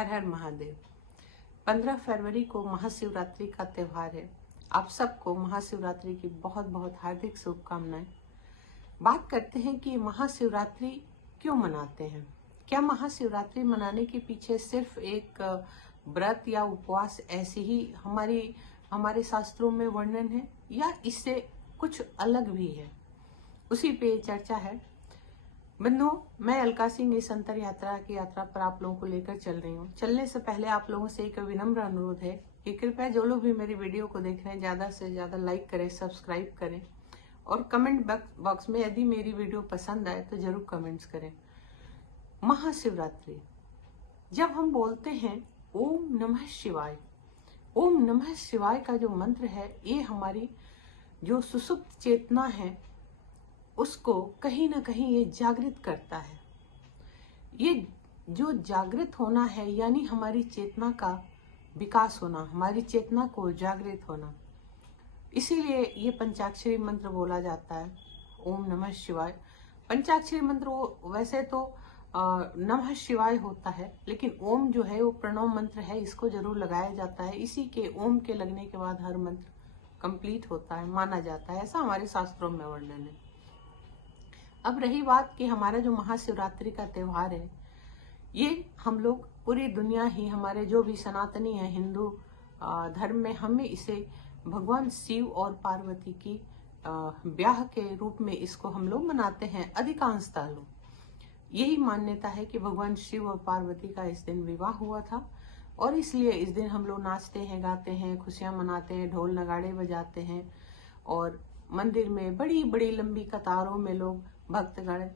हर हर महादेव। 15 फरवरी को महाशिवरात्रि का त्यौहार है। आप सबको महाशिवरात्रि की बहुत बहुत हार्दिक शुभकामनाएं। बात करते हैं कि महाशिवरात्रि क्यों मनाते हैं। क्या महाशिवरात्रि मनाने के पीछे सिर्फ एक व्रत या उपवास ऐसे ही हमारे शास्त्रों में वर्णन है, या इससे कुछ अलग भी है, उसी पे चर्चा है। बंधुओं, मैं अलका सिंह इस अंतर यात्रा की यात्रा पर आप लोगों को लेकर चल रही हूँ। चलने से पहले आप लोगों से एक विनम्र अनुरोध है कि कृपया जो लोग भी मेरी वीडियो को देख रहे हैं ज्यादा से ज्यादा लाइक करें, सब्सक्राइब करें और कमेंट बॉक्स में यदि मेरी वीडियो पसंद आए तो जरूर कमेंट्स करें। महाशिवरात्रि, जब हम बोलते हैं ओम नमः शिवाय, ओम नमः शिवाय का जो मंत्र है, ये हमारी जो सुसुप्त चेतना है उसको कहीं ना कहीं ये जागृत करता है। ये जो जागृत होना है यानी हमारी चेतना का विकास होना, हमारी चेतना को जागृत होना, इसीलिए ये पंचाक्षरी मंत्र बोला जाता है, ओम नमः शिवाय। पंचाक्षरी मंत्र वैसे तो नमः शिवाय होता है, लेकिन ओम जो है वो प्रणव मंत्र है, इसको जरूर लगाया जाता है। इसी के ओम के लगने के बाद हर मंत्र कंप्लीट होता है, माना जाता है, ऐसा हमारे शास्त्रों में वर्णन है। अब रही बात कि हमारा जो महाशिवरात्रि का त्यौहार है, ये हम लोग पूरी दुनिया ही, हमारे जो भी सनातनी है हिंदू धर्म में, हमें इसे भगवान शिव और पार्वती की ब्याह के रूप में इसको हम लोग मनाते हैं। अधिकांशतः लोग यही मान्यता है कि भगवान शिव और पार्वती का इस दिन विवाह हुआ था और इसलिए इस दिन हम लोग नाचते हैं, गाते हैं, खुशियां मनाते हैं, ढोल नगाड़े बजाते हैं और मंदिर में बड़ी बड़ी लंबी कतारों में लोग भक्तगण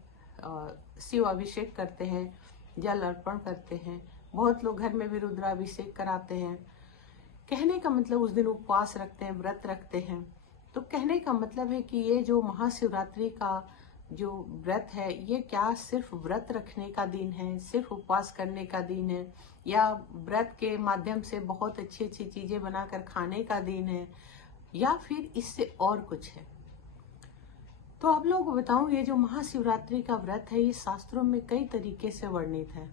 शिव अभिषेक करते हैं, जल अर्पण करते हैं। बहुत लोग घर में भी रुद्राभिषेक कराते हैं। कहने का मतलब उस दिन उपवास रखते हैं, व्रत रखते हैं। तो कहने का मतलब है कि ये जो महाशिवरात्रि का जो व्रत है, ये क्या सिर्फ व्रत रखने का दिन है, सिर्फ उपवास करने का दिन है, या व्रत के माध्यम से बहुत अच्छी अच्छी चीजें बनाकर खाने का दिन है, या फिर इससे और कुछ है। तो आप लोगों को बताऊं, ये जो महाशिवरात्रि का व्रत है, ये शास्त्रों में कई तरीके से वर्णित है।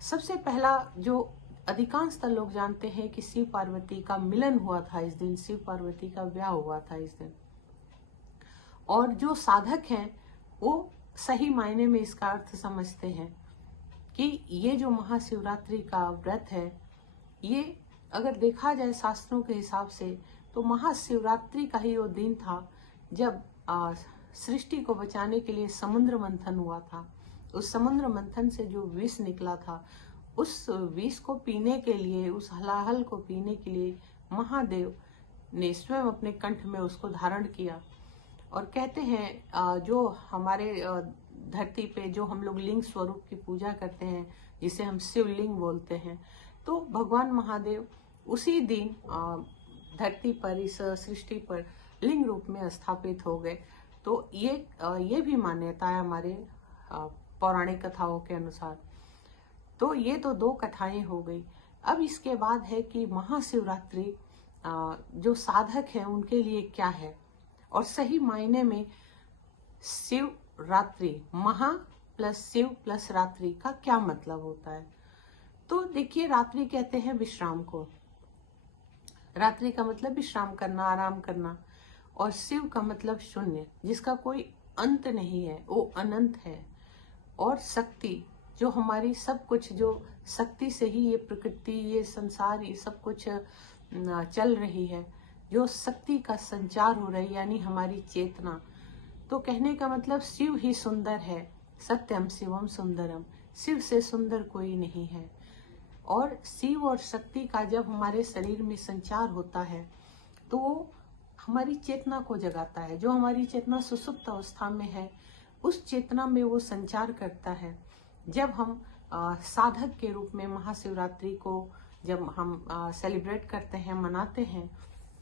सबसे पहला जो अधिकांशतः लोग जानते हैं कि शिव पार्वती का मिलन हुआ था इस दिन, शिव पार्वती का ब्याह हुआ था इस दिन। और जो साधक हैं वो सही मायने में इसका अर्थ समझते हैं कि ये जो महाशिवरात्रि का व्रत है, ये अगर देखा जाए शास्त्रों के हिसाब से तो महाशिवरात्रि का ही वो दिन था जब सृष्टि को बचाने के लिए समुद्र मंथन हुआ था। उस समुद्र मंथन से जो विष निकला था, उस विष को पीने के लिए, उस हलाहल को पीने के लिए महादेव ने स्वयं अपने कंठ में उसको धारण किया। और कहते हैं जो हमारे धरती पे जो हम लोग लिंग स्वरूप की पूजा करते हैं, जिसे हम शिवलिंग बोलते हैं, तो भगवान महादेव उसी दिन धरती पर, इस सृष्टि पर लिंग रूप में स्थापित हो गए। तो ये भी मान्यता है हमारे पौराणिक कथाओं के अनुसार। तो ये तो दो कथाएं हो गई। अब इसके बाद है कि महाशिवरात्रि जो साधक हैं उनके लिए क्या है, और सही मायने में शिवरात्रि, महा प्लस शिव प्लस रात्रि का क्या मतलब होता है। तो देखिए, रात्रि कहते हैं विश्राम को, रात्रि का मतलब विश्राम करना, आराम करना, और शिव का मतलब शून्य, जिसका कोई अंत नहीं है, वो अनंत है। और शक्ति, जो हमारी सब कुछ, जो शक्ति से ही ये प्रकृति, ये संसार, ये सब कुछ चल रही है, जो शक्ति का संचार हो रहा है, यानी हमारी चेतना। तो कहने का मतलब शिव ही सुंदर है, सत्यम शिवम सुंदरम, शिव से सुंदर कोई नहीं है। और शिव और शक्ति का जब हमारे शरीर में संचार होता है तो वो हमारी चेतना को जगाता है। जो हमारी चेतना सुसुप्त अवस्था में है, उस चेतना में वो संचार करता है। जब हम साधक के रूप में महाशिवरात्रि को जब हम सेलिब्रेट करते हैं, मनाते हैं,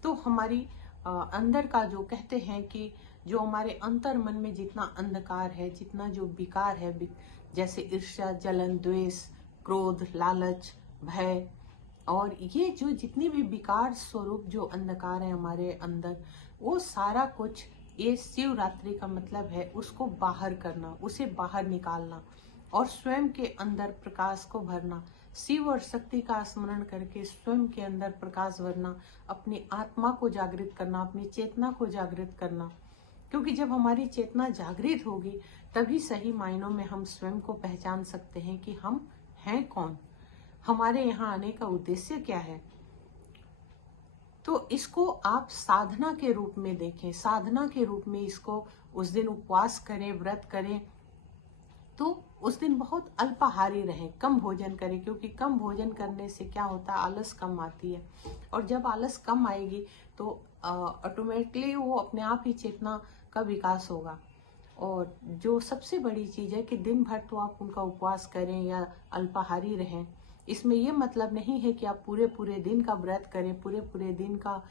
तो हमारी अंदर का जो कहते हैं कि जो हमारे अंतर मन में जितना अंधकार है, जितना जो विकार है, जैसे ईर्ष्या, जलन, द्वेष, क्रोध, लालच, भय, और ये जो जितनी भी विकार स्वरूप जो अंधकार है हमारे अंदर, वो सारा कुछ, ये शिवरात्रि का मतलब है उसको बाहर करना, उसे बाहर निकालना। और स्वयं के अंदर प्रकाश को भरना, शिव और शक्ति का स्मरण करके स्वयं के अंदर प्रकाश भरना, अपनी आत्मा को जागृत करना, अपनी चेतना को जागृत करना। क्योंकि जब हमारी चेतना जागृत होगी तभी सही मायनों में हम स्वयं को पहचान सकते हैं कि हम हैं कौन, हमारे यहाँ आने का उद्देश्य क्या है। तो इसको आप साधना के रूप में देखें, साधना के रूप में इसको उस दिन उपवास करें, व्रत करें, तो उस दिन बहुत अल्पाहारी रहें, कम भोजन करें। क्योंकि कम भोजन करने से क्या होता है, आलस कम आती है, और जब आलस कम आएगी तो ऑटोमेटिकली वो अपने आप ही चेतना का विकास होगा। और जो सबसे बड़ी चीज है कि दिन भर तो आप उनका उपवास करें या अल्पाहारी रहें। इसमें ये मतलब नहीं है कि आप पूरे पूरे दिन का व्रत करें, पूरे पूरे दिन का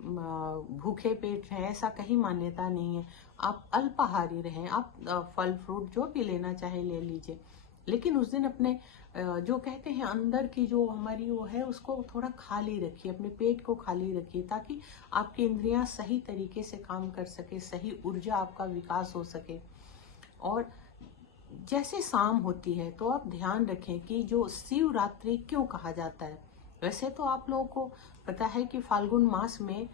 भूखे पेट रहें, ऐसा कहीं मान्यता नहीं है। आप अल्पाहारी रहें, आप फल फ्रूट जो भी लेना चाहे ले लीजिए, लेकिन उस दिन अपने जो कहते हैं अंदर की जो हमारी वो है उसको थोड़ा खाली रखिए, अपने पेट को खाली रखिए, ताकि आपकी इंद्रियां सही तरीके से काम कर सके, सही ऊर्जा आपका विकास हो सके। और जैसे शाम होती है तो आप ध्यान रखें कि जो शिवरात्रि क्यों कहा जाता है। वैसे तो आप लोगों को पता है कि फाल्गुन मास में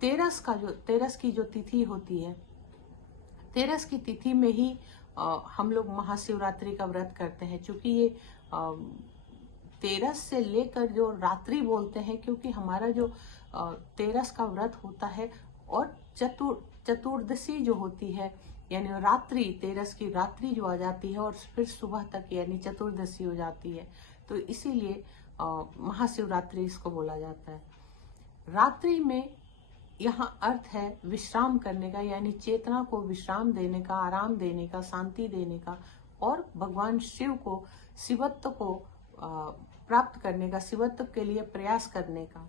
तेरस की जो तिथि होती है, तेरस की तिथि में ही हम लोग महाशिवरात्रि का व्रत करते हैं। चूंकि ये तेरस से लेकर जो रात्रि बोलते हैं, क्योंकि हमारा जो तेरस का व्रत होता है और चतुर्दशी जो होती है, यानी रात्रि, तेरस की रात्रि जो आ जाती है और फिर सुबह तक यानी चतुर्दशी हो जाती है, तो इसीलिए महाशिवरात्रि इसको बोला जाता है। रात्रि में यहाँ अर्थ है विश्राम करने का, यानी चेतना को विश्राम देने का, आराम देने का, शांति देने का, और भगवान शिव को शिवत्व को प्राप्त करने का, शिवत्व के लिए प्रयास करने का।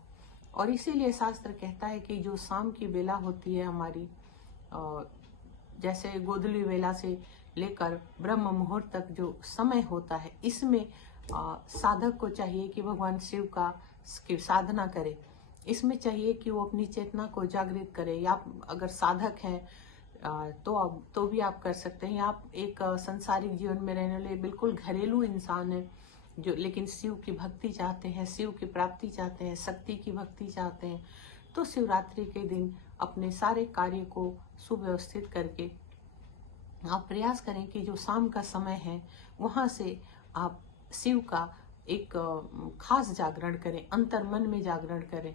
और इसीलिए शास्त्र कहता है कि जो शाम की बेला होती है हमारी, जैसे गोधूली वेला से लेकर ब्रह्म मुहूर्त तक जो समय होता है, इसमें साधक को चाहिए कि भगवान शिव का साधना करे। इसमें चाहिए कि वो अपनी चेतना को जागृत करे। या अगर साधक हैं तो भी आप कर सकते हैं। आप एक संसारिक जीवन में रहने वाले बिल्कुल घरेलू इंसान है जो लेकिन शिव की भक्ति चाहते हैं, शिव की प्राप्ति चाहते हैं, शक्ति की भक्ति चाहते हैं, तो शिवरात्रि के दिन अपने सारे कार्य को सुव्यवस्थित करके आप प्रयास करें कि जो शाम का समय है वहां से आप शिव का एक खास जागरण करें, अंतर मन में जागरण करें।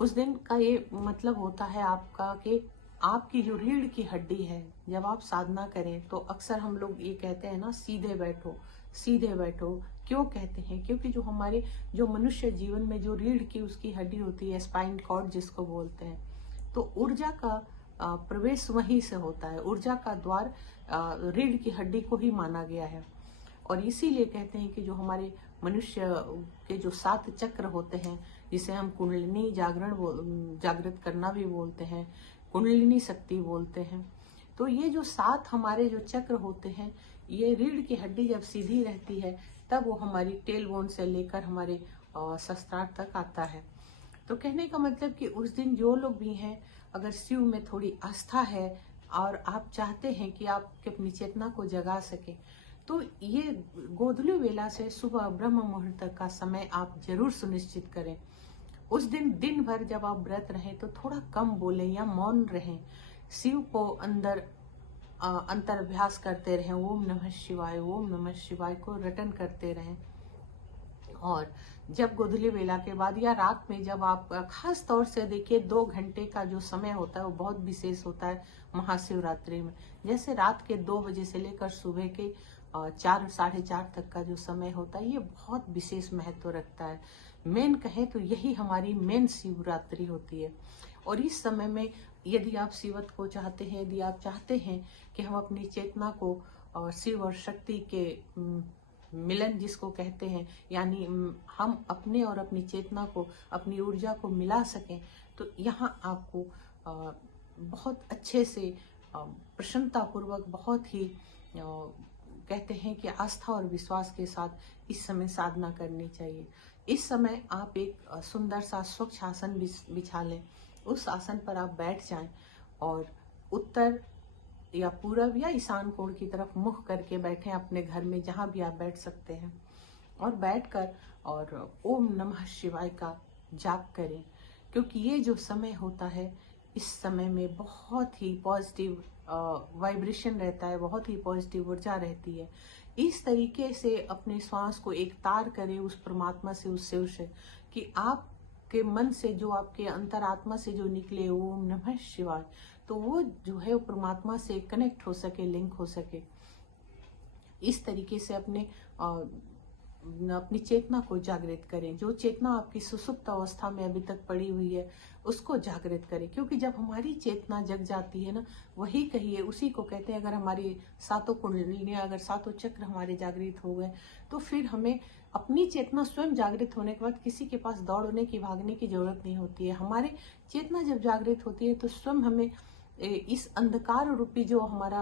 उस दिन का ये मतलब होता है आपका कि आपकी जो रीढ़ की हड्डी है, जब आप साधना करें तो अक्सर हम लोग ये कहते हैं ना, सीधे बैठो सीधे बैठो। क्यों कहते हैं? क्योंकि जो मनुष्य जीवन में जो रीढ़ की उसकी हड्डी होती है, स्पाइन कॉर्ड जिसको बोलते हैं, तो ऊर्जा का प्रवेश वहीं से होता है। ऊर्जा का द्वार रीढ़ की हड्डी को ही माना गया है। और इसीलिए कहते हैं कि जो हमारे मनुष्य के जो 7 चक्र होते हैं, जिसे हम कुंडलिनी जागृत करना भी बोलते हैं, कुंडलिनी शक्ति बोलते हैं, तो ये जो 7 हमारे जो चक्र होते हैं, ये रीढ़ की हड्डी जब सीधी रहती है तब वो हमारी टेल बोन से लेकर हमारे शस्त्रार्थ तक आता है। तो कहने का मतलब कि उस दिन जो लोग भी हैं, अगर शिव में थोड़ी आस्था है और आप चाहते हैं कि आप अपनी चेतना को जगा सके, तो ये गोधूली वेला से सुबह ब्रह्म मुहूर्त तक का समय आप जरूर सुनिश्चित करें। उस दिन दिन भर जब आप व्रत रहें तो थोड़ा कम बोलें या मौन रहें, शिव को अंदर अंतर्भ्यास करते रहें, ओम नमः शिवाय, ओम नमः शिवाय को रटन करते रहें। और जब गोधूली वेला के बाद या रात में जब आप खास तौर से देखिए 2 घंटे का जो समय होता है वो बहुत विशेष होता है महाशिवरात्रि में। जैसे रात के 2 बजे से लेकर सुबह के 4 साढ़े 4 तक का जो समय होता है, ये बहुत विशेष महत्व रखता है। मेन कहें तो यही हमारी मेन शिवरात्रि होती है। और इस समय में यदि आप शिवत्व को चाहते हैं, यदि आप चाहते हैं कि हम अपनी चेतना को और शिव और शक्ति के मिलन जिसको कहते हैं, यानी हम अपने और अपनी चेतना को, अपनी ऊर्जा को मिला सकें, तो यहाँ आपको बहुत अच्छे से प्रसन्नता पूर्वक, बहुत ही कहते हैं कि आस्था और विश्वास के साथ इस समय साधना करनी चाहिए। इस समय आप एक सुंदर सा स्वच्छ आसन बिछा लें, उस आसन पर आप बैठ जाएं और उत्तर या पूरब या ईशान कोण की तरफ मुख करके बैठें अपने घर में, जहाँ भी आप बैठ सकते हैं, और बैठकर और ओम नमः शिवाय का जाप करें। क्योंकि ये जो समय होता है, इस समय में बहुत ही पॉजिटिव वाइब्रेशन रहता है, बहुत ही पॉजिटिव ऊर्जा रहती है। इस तरीके से अपने श्वास को एक तार करें उस परमात्मा से, उस शिव से, कि आपके मन से जो, आपके अंतरात्मा से जो निकले ओम नमः शिवाय, तो वो जो है वो परमात्मा से कनेक्ट हो सके, लिंक हो सके। इस तरीके से अपनी चेतना को जागृत करें। जो चेतना आपकी सुसुप्त अवस्था में अभी तक पड़ी हुई है, उसको जागृत करें। क्योंकि जब हमारी चेतना जग जाती है ना, वही कहिए, उसी को कहते हैं, अगर हमारी सातों कुंडलियां, अगर सातों चक्र हमारे जागृत हो गए, तो फिर हमें अपनी चेतना स्वयं जागृत होने के बाद किसी के पास दौड़ने की, भागने की जरूरत नहीं होती है। हमारे चेतना जब जागृत होती है तो स्वयं हमें इस अंधकार रूपी जो हमारा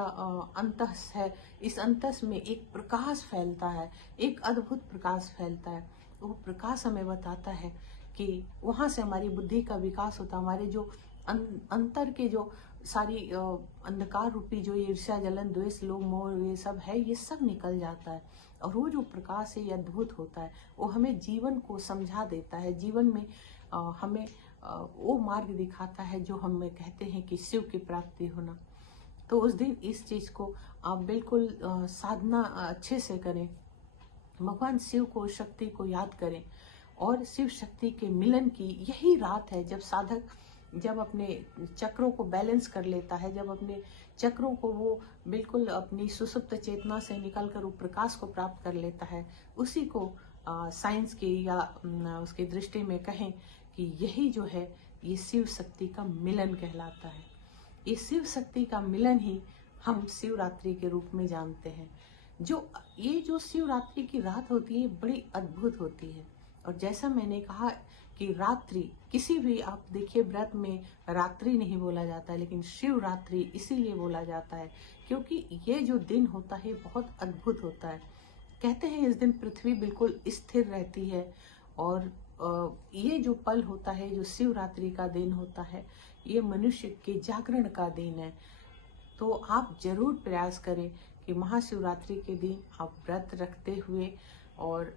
अंतस है, इस अंतस में एक प्रकाश फैलता है, एक अद्भुत प्रकाश फैलता है। वो प्रकाश हमें बताता है कि वहां से हमारी बुद्धि का विकास होता है। हमारे जो अंतर के जो सारी अंधकार रूपी जो ईर्ष्या, जलन, द्वेष, लोभ, मोह, ये सब है, ये सब निकल जाता है। और वो जो प्रकाश है, ये अद्भुत होता है। वो हमें जीवन को समझा देता है, जीवन में हमें वो मार्ग दिखाता है जो हमें कहते हैं कि शिव की प्राप्ति होना। तो उस दिन इस चीज को आप बिल्कुल साधना अच्छे से करें, भगवान शिव को, शक्ति को याद करें। और शिव शक्ति के मिलन की यही रात है, जब साधक जब अपने चक्रों को बैलेंस कर लेता है, जब अपने चक्रों को वो बिल्कुल अपनी सुसुप्त चेतना से निकलकर वो प्रकाश को प्राप्त कर लेता है। उसी को साइंस की या उसकी दृष्टि में कहें कि यही जो है, ये शिव शक्ति का मिलन कहलाता है। ये शिव शक्ति का मिलन ही हम शिवरात्रि के रूप में जानते हैं। ये जो शिवरात्रि की रात होती है, बड़ी अद्भुत होती है। और जैसा मैंने कहा कि रात्रि, किसी भी आप देखिए व्रत में रात्रि नहीं बोला जाता है, लेकिन शिवरात्रि इसीलिए बोला जाता है क्योंकि ये जो दिन होता है बहुत अद्भुत होता है। कहते हैं इस दिन पृथ्वी बिल्कुल स्थिर रहती है। और ये जो पल होता है, जो शिवरात्रि का दिन होता है, ये मनुष्य के जागरण का दिन है। तो आप जरूर प्रयास करें कि महाशिवरात्रि के दिन आप व्रत रखते हुए, और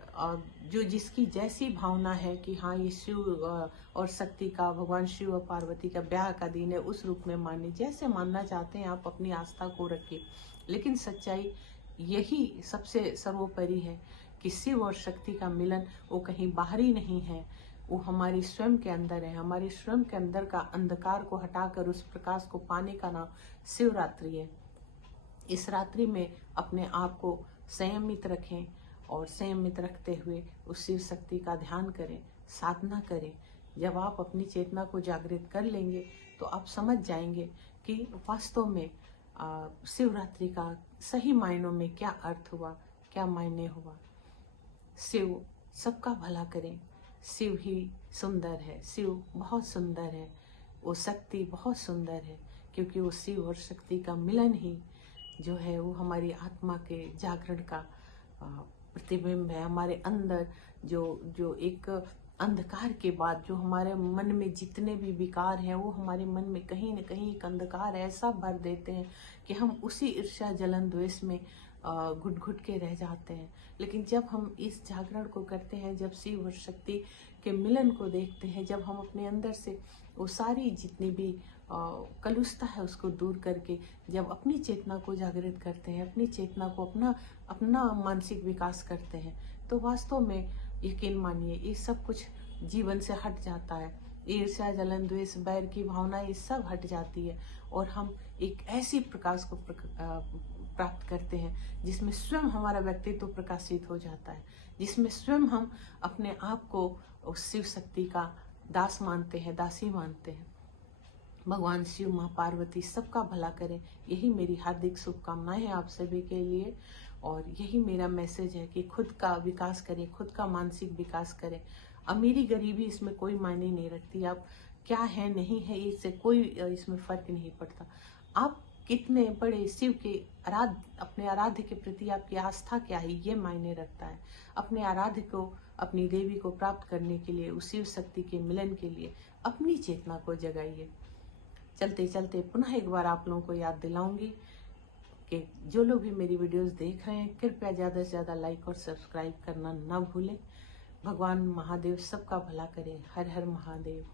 जो जिसकी जैसी भावना है कि हाँ, ये शिव और शक्ति का, भगवान शिव और पार्वती का ब्याह का दिन है, उस रूप में मानिए। जैसे मानना चाहते हैं आप अपनी आस्था को रखिए, लेकिन सच्चाई यही सबसे सर्वोपरि है कि शिव और शक्ति का मिलन वो कहीं बाहरी नहीं है, वो हमारी स्वयं के अंदर है। हमारे स्वयं के अंदर का अंधकार को हटाकर उस प्रकाश को पाने का नाम शिवरात्रि है। इस रात्रि में अपने आप को संयमित रखें, और संयमित रखते हुए उस शिव शक्ति का ध्यान करें, साधना करें। जब आप अपनी चेतना को जागृत कर लेंगे तो आप समझ जाएंगे कि वास्तव में शिवरात्रि का सही मायनों में क्या अर्थ हुआ, क्या मायने हुआ। शिव सबका भला करें। शिव ही सुंदर है, शिव बहुत सुंदर है, वो शक्ति बहुत सुंदर है, क्योंकि वो शिव और शक्ति का मिलन ही जो है वो हमारी आत्मा के जागरण का प्रतिबिंब है। हमारे अंदर जो एक अंधकार के बाद जो हमारे मन में जितने भी विकार हैं, वो हमारे मन में कहीं न कहीं एक अंधकार ऐसा भर देते हैं कि हम उसी ईर्ष्या, जलन, द्वेष में घुट घुट के रह जाते हैं। लेकिन जब हम इस जागरण को करते हैं, जब शिव और शक्ति के मिलन को देखते हैं, जब हम अपने अंदर से वो सारी जितनी भी कलुषता है उसको दूर करके जब अपनी चेतना को जागृत करते हैं, अपनी चेतना को अपना मानसिक विकास करते हैं, तो वास्तव में यकीन मानिए ये सब कुछ जीवन से हट जाता है। ईर्ष्या, जलन, द्वेष, बैर की भावना ये सब हट जाती है, और हम एक ऐसी प्रकाश को प्राप्त करते हैं जिसमें स्वयं हमारा व्यक्तित्व प्रकाशित हो जाता है, जिसमें स्वयं हम अपने आप को उस शिव शक्ति का दास मानते हैं, दासी मानते हैं। भगवान शिव, माँ पार्वती सबका भला करें, यही मेरी हार्दिक शुभकामनाएं हैं आप सभी के लिए। और यही मेरा मैसेज है कि खुद का विकास करें, खुद का मानसिक विकास करें। अमीरी गरीबी इसमें कोई मायने नहीं रखती, आप क्या है नहीं है इससे कोई इसमें फर्क नहीं पड़ता। आप कितने बड़े शिव के अपने आराध्य के प्रति आपकी आस्था क्या है, ये मायने रखता है। अपने आराध्य को, अपनी देवी को प्राप्त करने के लिए, उस शिव शक्ति के मिलन के लिए अपनी चेतना को जगाइए। चलते चलते पुनः एक बार आप लोगों को याद दिलाऊंगी कि जो लोग भी मेरी वीडियोस देख रहे हैं कृपया ज़्यादा से ज़्यादा लाइक और सब्सक्राइब करना ना भूलें। भगवान महादेव सबका भला करे। हर हर महादेव।